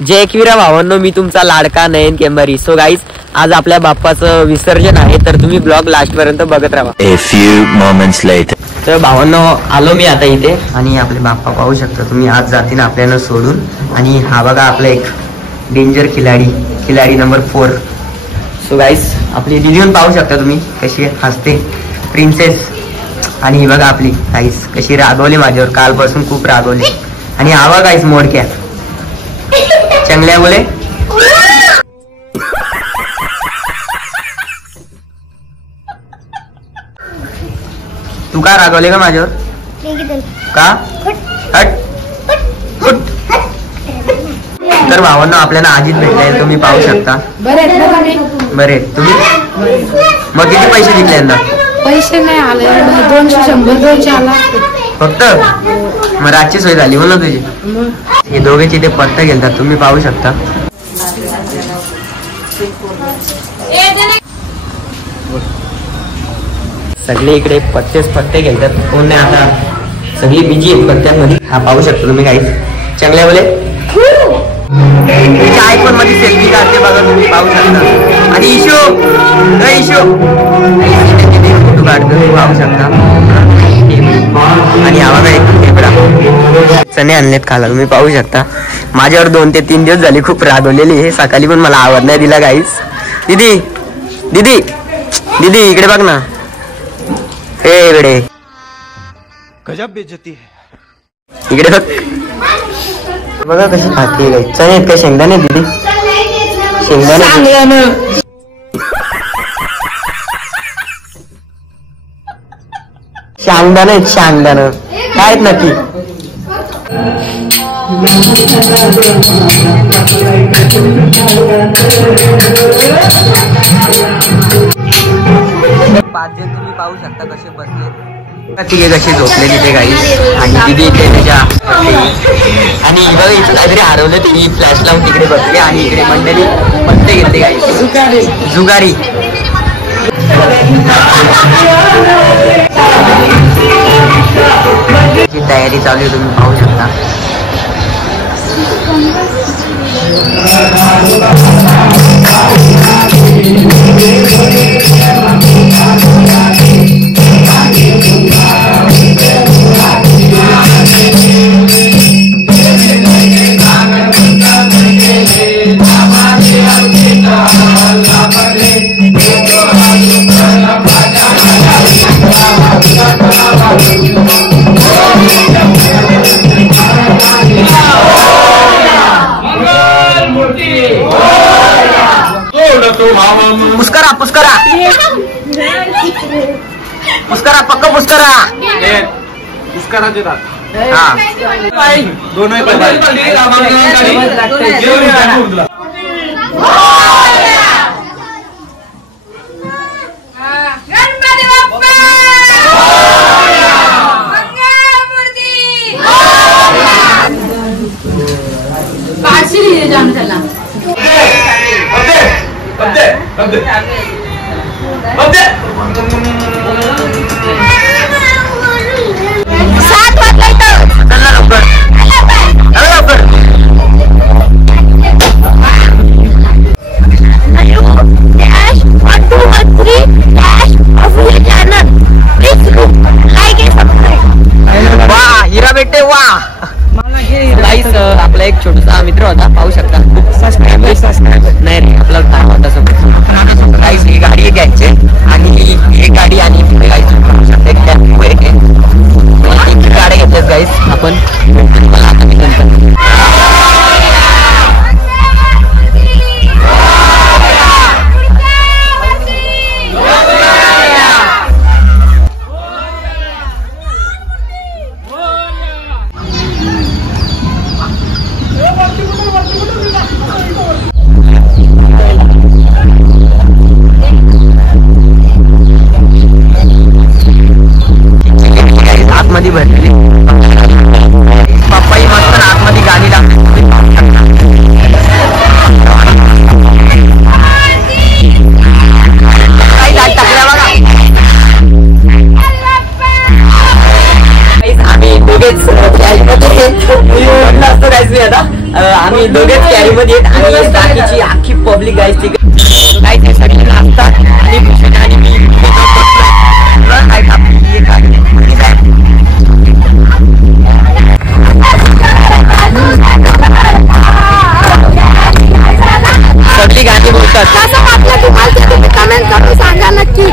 जय एकविरा भावांनो, मी तुमचा लाडका नयन केंबारी. सो गाईज, आज आपल्या बाप्पाचं विसर्जन आहे, तर तुम्ही ब्लॉग लास्ट पर्यंत बघत राहा. A few moments later. तर भावांनो, आलो मी आता इथे आणि आपले बाप्पा पाहू शकता तुम्ही. आज जातील आपल्याला सोडून. आणि हा बघा आपला एक डेंजर खिलाडी नंबर 4. सो गाईज, आपली दिदीहून पाहू शकता तुम्ही कशी हसते, प्रिन्सेस. आणि ही बघा आपली गाईज कशी रागवली माझ्यावर, कालपासून खूप रागवली. आणि हा बघा गाईज मोडक्या चंगल्या बोले. तू का रागवले का माझ्यावर? का हट फुट. तर भावांना आपल्याला आजीत भेटलाय, तुम्ही पाहू शकता. बरे तुम्ही मग किती पैसे दिले यांना? पैसे नाही आले, 200-100 आला फक्त. मग रातची सोय झाली म्हणून तुझी. हे दोघेची ते पत्ता गेलतात, तुम्ही पाहू शकता. सगळे इकडे पत्ते गेलतात, कोण नाही आता, सगळी बिजी आहेत पत्त्यांमध्ये. हा पाहू शकता तुम्ही काही चांगल्या बोले. आयफोन मध्ये सेल्फी काढते बघा, तुम्ही पाहू शकता. आणि इशू फोटो काढतो, तुम्ही पाहू शकता. आणि आवाज एक चणे आणलेत खाला, तुम्ही पाहू शकता. माझ्यावर 2 ते 3 दिवस झाले खूप रागवलेली हे. सकाळी पण मला आवाज नाही दिला गाईस. दीदी इकडे बघ ना. इकडे गजब बेइज्जती है. इकडे बघ बघा कशी खाते गाईस. चणे आहेत का शेंगदाणे दीदी? शेंगदाणे काय आहेत नक्की? पाच तुम्ही पाहू शकता कसे बसले, तिघे कशी झोपले तिथे गाईस. आणि दिदी इथे त्याच्या आणि बघा इथं काहीतरी हरवलं, ती फ्लॅश लावून तिकडे बसले. आणि इकडे मंडळी पत्ते घेतले गाईस, जुगारी. तयारी चालू आहे, तुम्ही पाहू शकता. पुष्करा पक्का पुष्करा दोनों आपला एक छोटासा मित्र होता, पाहू शकता. नाही रे, आपला काम होता सोबत. गाडी घ्यायचे आणि एक गाडीमध्ये आणि बाकीची अख्खी पब्लिक गाईज ती गाईज हे सगळे नाचतात आणि भूषण आणि मी सगळी गाणी बोलतात. कसं वाटलं तुम्हाला तुम्ही कमेंट करून सांगा नक्की.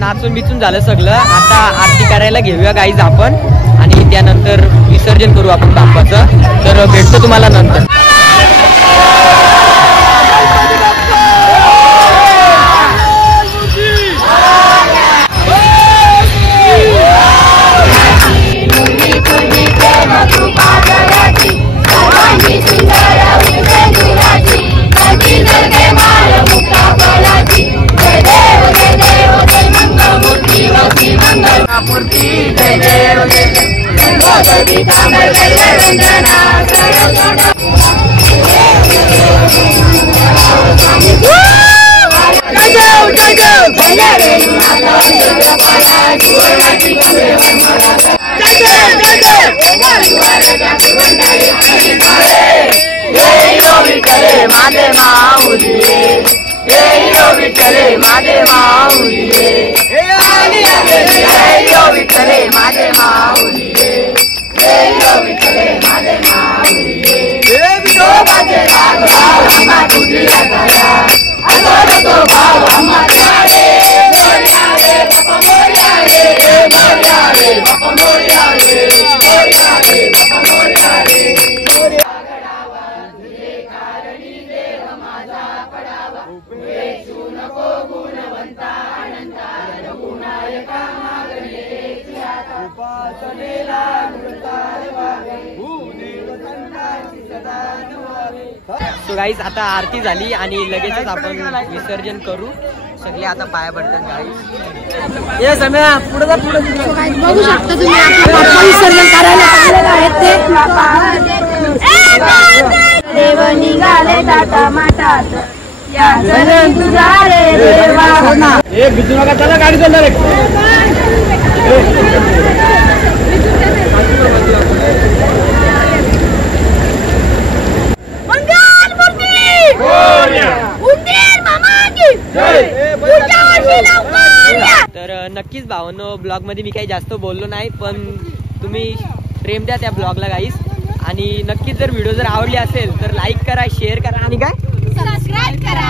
नाचून बिचून झालं सगळं. आता आरती करायला घेऊया गाईज आपण आणि त्यानंतर विसर्जन करू आपण बाप्पाचं. तर भेटतो तुम्हाला नंतर. सो गाईज आता आरती झाली आणि लगेचच आपण विसर्जन करू. सगळे आता पाया पडतात गाईज. ये सम्या पुढे जा पुढे. बघू शकता तुम्ही आपले बाप्पा विसर्जन करायला आलेले आहेत ते. देव निघाले टाटा माटात या जण तुझा रे देवा. एक भिजू नका, चला गाडी चालणार मंगल मूर्ती उंदीर मामा की पुढच्या वर्षी लवकर या. तर नक्कीच भावांनो, ब्लॉग मध्ये मी काही जास्त बोललो नाही, पण तुम्ही प्रेम द्या त्या ब्लॉगला गाईस. आणि नक्कीच जर व्हिडिओ जर आवडली असेल तर लाईक करा, शेअर करा आणि काय सबस्क्राइब करा.